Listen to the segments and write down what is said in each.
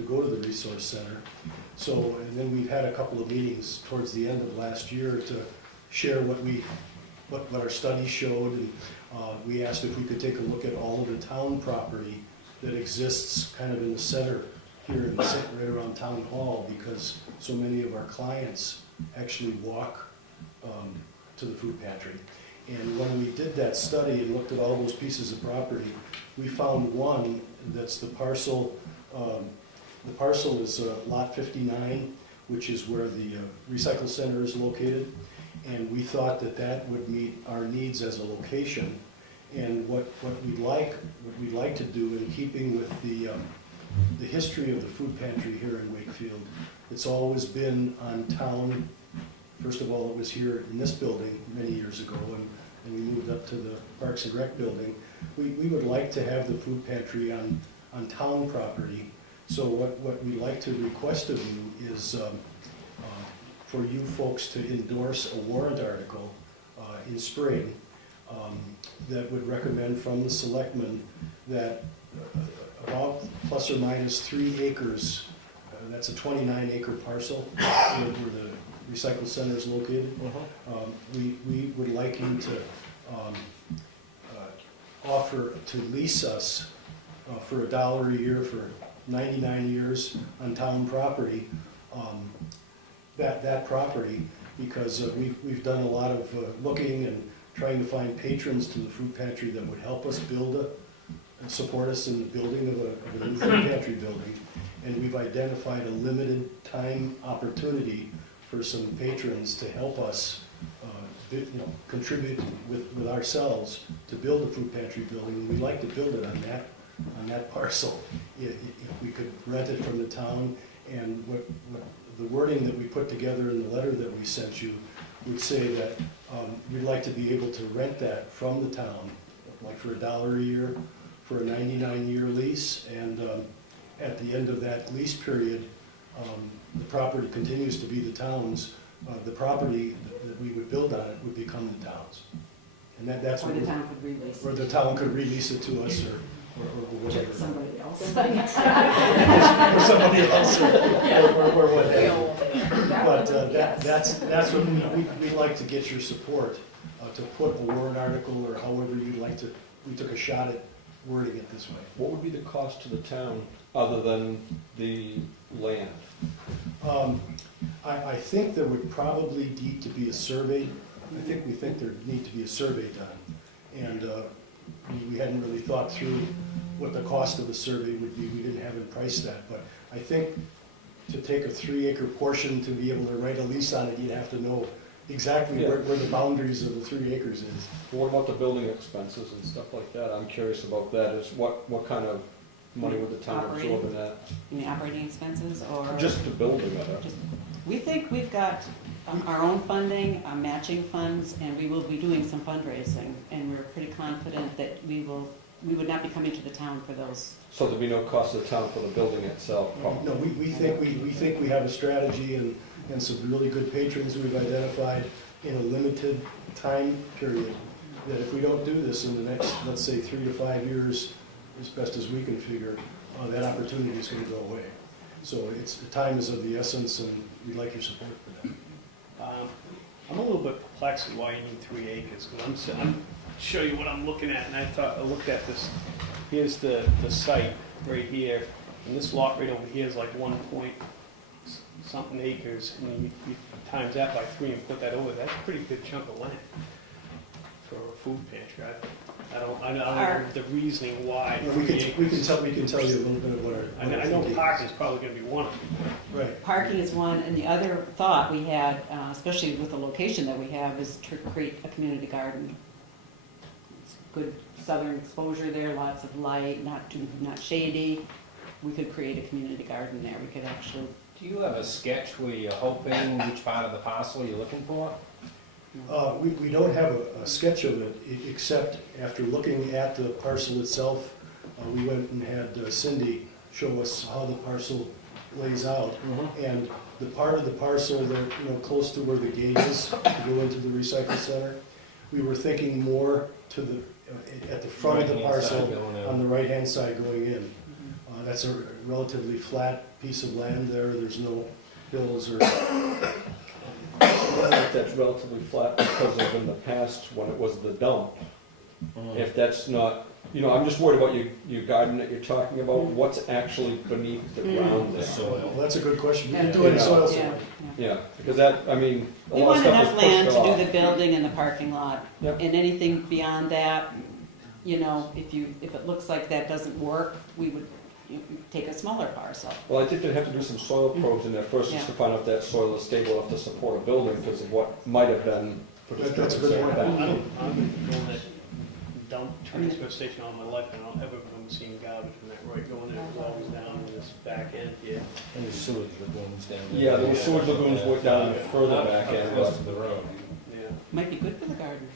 to go to the resource center. So, and then we've had a couple of meetings towards the end of last year to share what our study showed, and we asked if we could take a look at all of the town property that exists kind of in the center here in the right around Town Hall, because so many of our clients actually walk to the food pantry. And when we did that study and looked at all those pieces of property, we found one that's the parcel. The parcel is lot 59, which is where the recycle center is located. And we thought that that would meet our needs as a location. And what we'd like to do, in keeping with the history of the food pantry here in Wakefield, it's always been on town. First of all, it was here in this building many years ago, and we moved up to the Parks and Rec building. We would like to have the food pantry on town property. So what we'd like to request of you is for you folks to endorse a warrant article in spring that would recommend from the Selectmen that about plus or minus 3 acres, that's a 29-acre parcel where the recycle center is located. We would like you to offer to lease us for $1 a year for 99 years on town property, that property, because we've done a lot of looking and trying to find patrons to the food pantry that would help us build and support us in the building of a new food pantry building. And we've identified a limited time opportunity for some patrons to help us contribute with ourselves to build the food pantry building. And we'd like to build it on that parcel. If we could rent it from the town, and what the wording that we put together in the letter that we sent you would say that we'd like to be able to rent that from the town, like for $1 a year, for a 99-year lease, and at the end of that lease period, the property continues to be the town's. The property that we would build on it would become the town's. And that's what the town could release it. or the town could release it to us, or whatever. Somebody else. Or somebody else, or whatever. But that's what we'd like to get your support to put a warrant article, or however you'd like to. We took a shot at wording it this way. What would be the cost to the town other than the land? I think there would probably need to be a survey. We think there need to be a survey done, and we hadn't really thought through what the cost of the survey would be. We haven't priced that, but I think to take a 3-acre portion to be able to write a lease on it, you'd have to know exactly where the boundaries of the 3 acres is. What about the building expenses and stuff like that? I'm curious about that. Is what kind of money would the town absorb in that? In the operating expenses, or? Just the building of it. We think we've got our own funding, matching funds, and we will be doing some fundraising, and we're pretty confident that we would not be coming to the town for those. So there'd be no cost to the town for the building itself? No, we think we have a strategy and some really good patrons we've identified in a limited time period, that if we don't do this in the next, let's say, 3 to 5 years, as best as we can figure, that opportunity is going to go away. So time is of the essence, and we'd like your support for that. I'm a little bit perplexed with why you need 3 acres, because I'm show you what I'm looking at, and I looked at this. Here's the site right here, and this lot right over here is like 1 point something acres, and you times that by 3 and put that over. That's a pretty good chunk of land for a food pantry. I don't know the reasoning why. We can tell you a little bit of what our. I know parking is probably going to be one of them. Right. Parking is one, and the other thought we had, especially with the location that we have, is to create a community garden. It's good southern exposure there, lots of light, not shady. We could create a community garden there. We could actually. Do you have a sketch where you're hoping which part of the parcel you're looking for? We don't have a sketch of it, except after looking at the parcel itself, we went and had Cindy show us how the parcel lays out. And the part of the parcel that, close to where the gate is to go into the recycle center, we were thinking more to at the front of the parcel on the right-hand side going in. That's a relatively flat piece of land there, there's no hills or, I don't know if that's relatively flat because of in the past when it was the dump. If that's not, I'm just worried about your garden that you're talking about, what's actually beneath the ground The there. soil. well, that's a good question, we Yeah. can do any soil Yeah, sample. yeah. Yeah, because that, a We lot of want stuff enough was land pushed to do off. the building and the parking lot. Yep. And anything beyond that, if it looks like that doesn't work, we would take a smaller parcel. Well, I think they'd have to do some soil probes in there first, just Yeah. to find out if that soil is stable enough to support a building, because of what might have been. That's a good point. I've been going that dump transfer station all my life, and I don't ever remember seeing garbage from that right going there, it was always down in this back end here. And the sewage lagoons down there. Yeah, there were sewage lagoons way down further Up- back up end, close but to the road. Yeah. Might be good for the garden.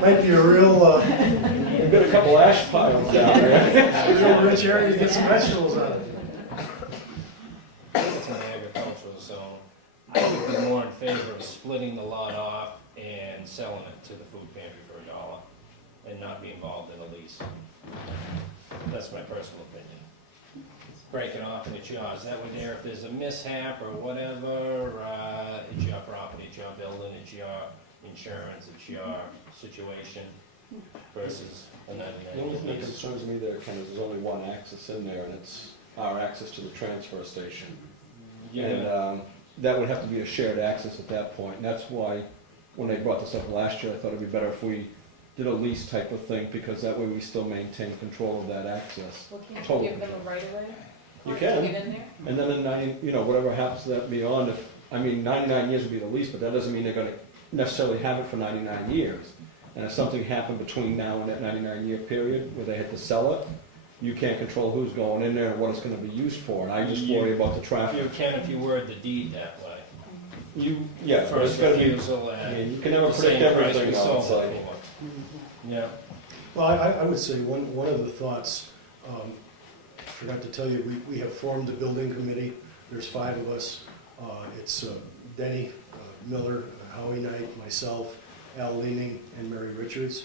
Might be a real, we've got a couple ash piles down there. real rich area to get some vegetables out of. It's an agricultural zone. I would be more in favor of splitting the lot off and selling it to the food pantry for $1 and not be involved in a lease. That's my personal opinion. Break it off and it's yours. That way there, if there's a mishap or whatever, it's your property, it's your building, it's your insurance, it's your situation versus a The only 99 thing that lease. concerns me there, Ken, is there's only one access in there, and it's our access to the transfer station. And Yeah, that would have to be a shared access at that point. And that's why, when they brought this up last year, I thought it'd be better if we did a lease type of thing, because that way we still maintain control of that access. Well, can't Totally. you give them a right of way? You To can. get in there? And then in 90, whatever happens to that beyond, 99 years would be the lease, but that doesn't mean they're gonna necessarily have it for 99 years. And if something happened between now and that 99-year period where they had to sell it, you can't control who's going in there and what it's gonna be used for. And I just worry about the you traffic. can if you word the deed that way. Yeah, but it's First gotta be, refusal I at mean, you can never the same predict price everything we now, sold it's it like. for. Yeah. Well, I would say one of the thoughts, forgot to tell you, we have formed a building committee. There's 5 of us. It's Denny Miller, Howie Knight, myself, Al Leaning, and Mary Richards.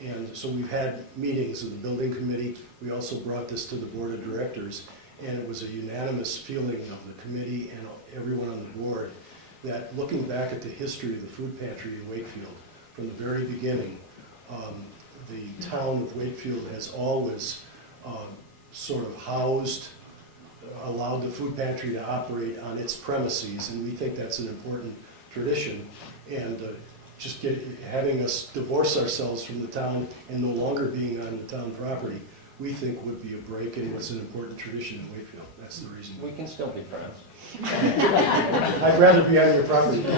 And so we've had meetings of the building committee. We also brought this to the board of directors, and it was a unanimous feeling of the committee and everyone on the board that looking back at the history of the food pantry in Wakefield, from the very beginning, the town of Wakefield has always sort of housed, allowed the food pantry to operate on its premises, and we think that's an important tradition. And having us divorce ourselves from the town and no longer being on the town property, we think would be a break in what's an important tradition in Wakefield. That's the reason. We can still be friends. I'd rather be on your property. I'd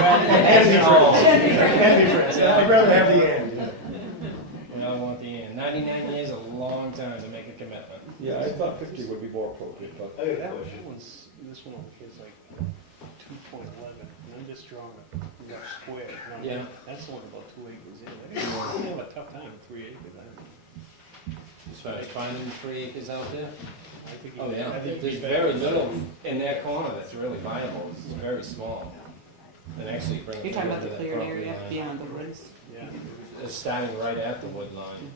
rather And be friends. And be friends. I'd rather have the end. And I want the end. 99 years is a long time to make a commitment. Yeah, I thought 50 would be more appropriate, but. Oh, yeah, this one over here is like 2.11, and I'm just drawing a rough square. Now, Yeah. That's only about 2 acres in. I think we have a tough time with 3 acres. As far as finding 3 acres out there. I think Oh, yeah. I think There's very little in that corner that's really viable. It's very small. And actually brings You're it talking over about to the that cleared property area line. beyond the woods? Yeah. It's starting right at the wood line.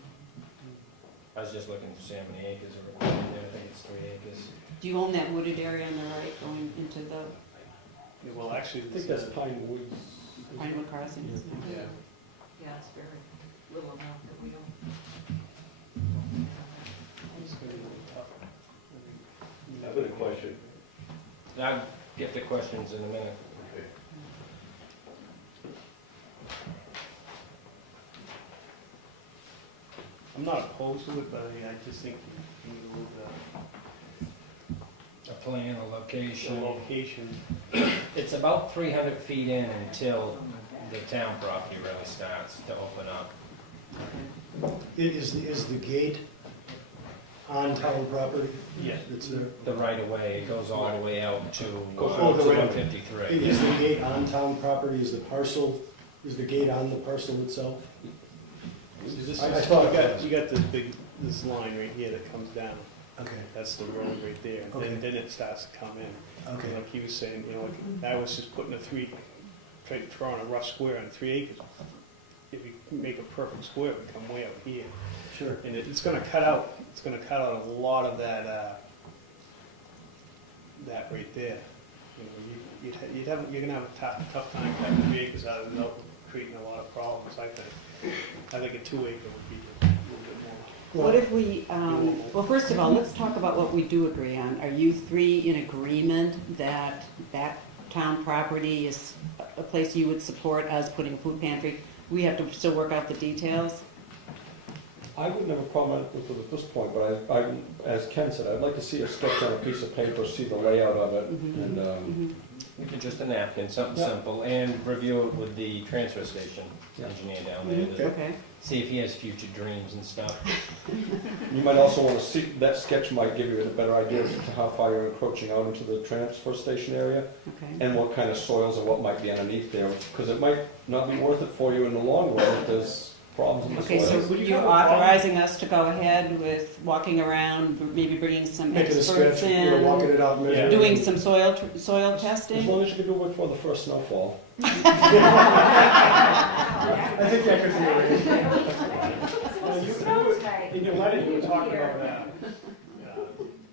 I was just looking for how many acres are in there. I think it's 3 acres. Do you own that wooded area on the right going into the Yeah, well, actually, I think that's Pine Woods. Pinewood Crossing? Yeah. Yeah, it's very little amount that we don't. It's gonna be a little tough. I've got a question. I'll get the questions in a minute. Okay. I'm not opposed to it, but I just think you need to move A plan, a the location. location. It's about 300 feet in until the town property really starts to open up. Is the gate on town property? Yeah. It's there? The right of way, it goes all the way out to Oh, the right of way. 153. Is the gate on town property, is the gate on the parcel itself? This I is, thought it was. you got this line right here that comes down. Okay, That's the road right there. Okay. Then it starts to come in. okay. Like he was saying, like, I was just putting drawing a rough square on 3 acres. If you make a perfect square, it would come way up here. Sure. And it's gonna cut out a lot of that, that right there. You know, you're gonna have a tough time cutting 3 acres out of it without creating a lot of problems, I think. I think a 2 acre would be a little bit more. What if we, well, first of all, let's talk about what we do agree on. Are you three in agreement that that town property is a place you would support us putting a food pantry? We have to still work out the details. I wouldn't have a problem with it at this point, but I, as Ken said, I'd like to see a sketch on a piece of paper, see the layout of it, and, We could just a napkin, something Yeah. simple, and review it with the transfer station Yeah. engineer down there. to Okay. See if he has future dreams and stuff. you might also want to see, that sketch might give you a better idea as to how far you're encroaching out into the transfer station area, Okay. and what kind of soils and what might be underneath there, because it might not be worth it for you in the long run if there's problems in the Okay, soils. so Would you you're have a problem? authorizing us to go ahead with walking around, maybe bringing some Making a experts sketch, you know, walking in, it out, and Yeah. measuring. doing some soil As testing? long as you can do it before the first snowfall. I think that could be arranged. In your letter, you were talking about,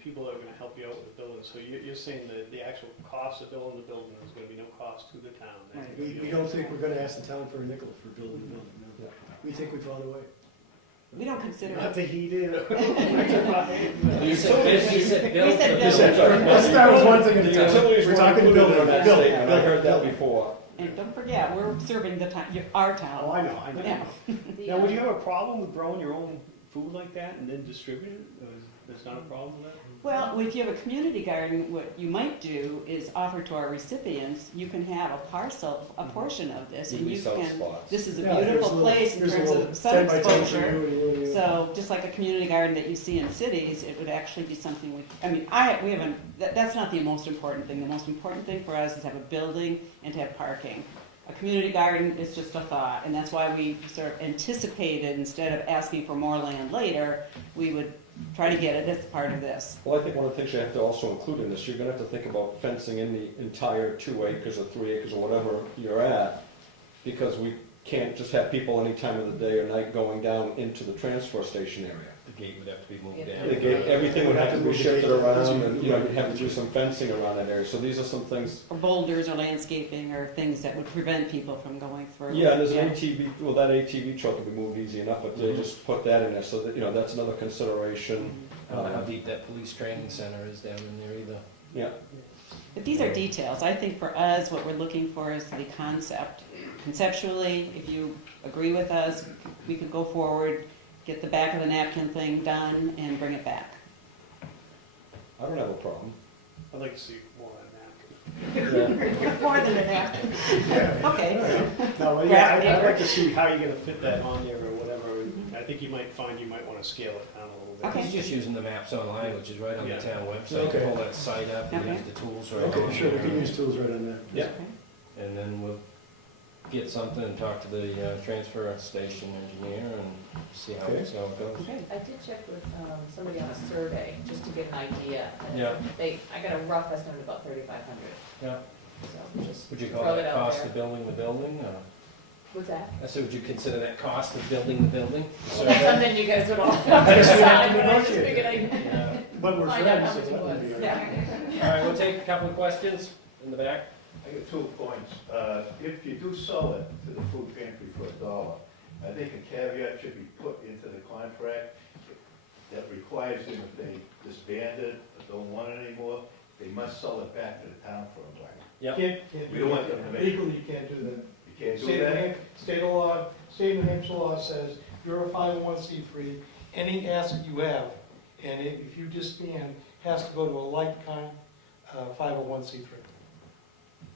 people that are gonna help you out with the building, so you're saying that the actual cost of building the building is gonna be no cost to the town? That's Right. gonna be We don't think we're gonna ask the town for a nickel for building the building, no. Yeah. We think we found a way. We don't consider Not it. the heat either. He said build He said the build. building. That was one thing at The a time. utilities We're were talking included building, in that building, statement, I heard that building. before. And don't forget, we're serving the town, our Oh, town. I know. Yeah. Now, would you have a problem with growing your own food like that and then distribute it? There's not a problem with that? Well, if you have a community garden, what you might do is offer to our recipients, you can have a parcel, a portion of this, and you Lease out can, spots. this is a Yeah, here's beautiful little- place in here's a terms little of sun 10 by 10 for exposure. you and you. So, just like a community garden that you see in cities, it would actually be something we, I mean, we haven't, that's not the most important thing. The most important thing for us is to have a building and to have parking. A community garden is just a thought, and that's why we sort of anticipated, instead of asking for more land later, we would try to get it as part of this. Well, I think one of the things you have to also include in this, you're gonna have to think about fencing in the entire 2 acres or 3 acres or whatever you're at, because we can't just have people any time of the day or night going down into the transfer station area. The gate would have to be moved Yeah. down. The gate, everything would have to be shifted around, and, you know, you'd have to do That's some fencing around that area, so these are some things. Or boulders or landscaping or things that would prevent people from going through. Yeah, and there's an ATV, well, that ATV truck could be moved easy enough, but they Mhm. just put that in there, so that, you know, that's another consideration. I don't know how deep that police training center is down in there either. Yeah, But these are details. I think for us, what we're looking for is the concept. Conceptually, if you agree with us, we could go forward, get the back of the napkin thing done, and bring it back. I don't have a problem. I'd like to see more than that. Yeah. More than a napkin. Okay. No, Graph yeah, I'd paper. like to see how you're gonna fit that on there or whatever. I think you might find you might wanna scale it down a little bit. Okay. He's just using the maps online, which is right on the Yeah. town website. Okay. Pull that site up and Okay. use the tools right Okay, on sure, we there. can use tools right on there. Yeah. Okay. And then we'll get something and talk to the transfer station engineer and see how Okay. it goes. Okay. I did check with somebody on a survey, just to get an idea. and Yeah. I got a rough estimate of about 3,500, Yeah. so just Would you throw call it that out cost there. of building the building, or? What's that? I said, would you consider that cost of building the building? Well, that's something you guys would all have to guess we'd have decide, to but I just negotiate. figured I'd Yeah. But we're find out friends, how so much that it would be was. all Yeah. right. All right, we'll take a couple of questions in the back. I got 2 points. If you do sell it to the food pantry for $1, I think a caveat should be put into the contract that requires them, if they disband it or don't want it anymore, they must sell it back to the town for a while. Yep. Can't We do don't want them to that. make- Legally, you can't do that. You can't do State of New that? Ham- State of law, state of New Hampshire law says you're a 501c3, any asset you have, and if you disband, has to go to a like-kind 501c3.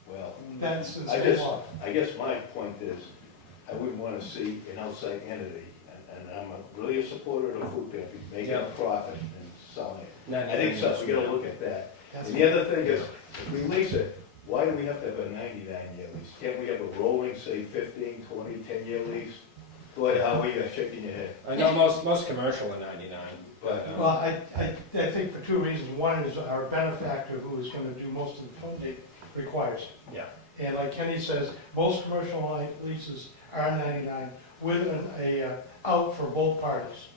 Well, That's the I state just, law. I guess my point is, I wouldn't want to see an outside entity, and really a supporter of the food pantry, making a Yeah. profit and selling it. Not I think so, everything we else. gotta look at that. That's- And the other thing is, if we lease it, why do we have to have a 99-year lease? Can't we have a rolling, say 15, 20, 10-year lease? Go ahead, Howie, you're shaking your head. I know most commercial are 99, but, Well, I think for 2 reasons. One is our benefactor, who is going to do most of the funding, requires it. yeah. And like Kenny says, most commercial leases are 99. with a out for both parties.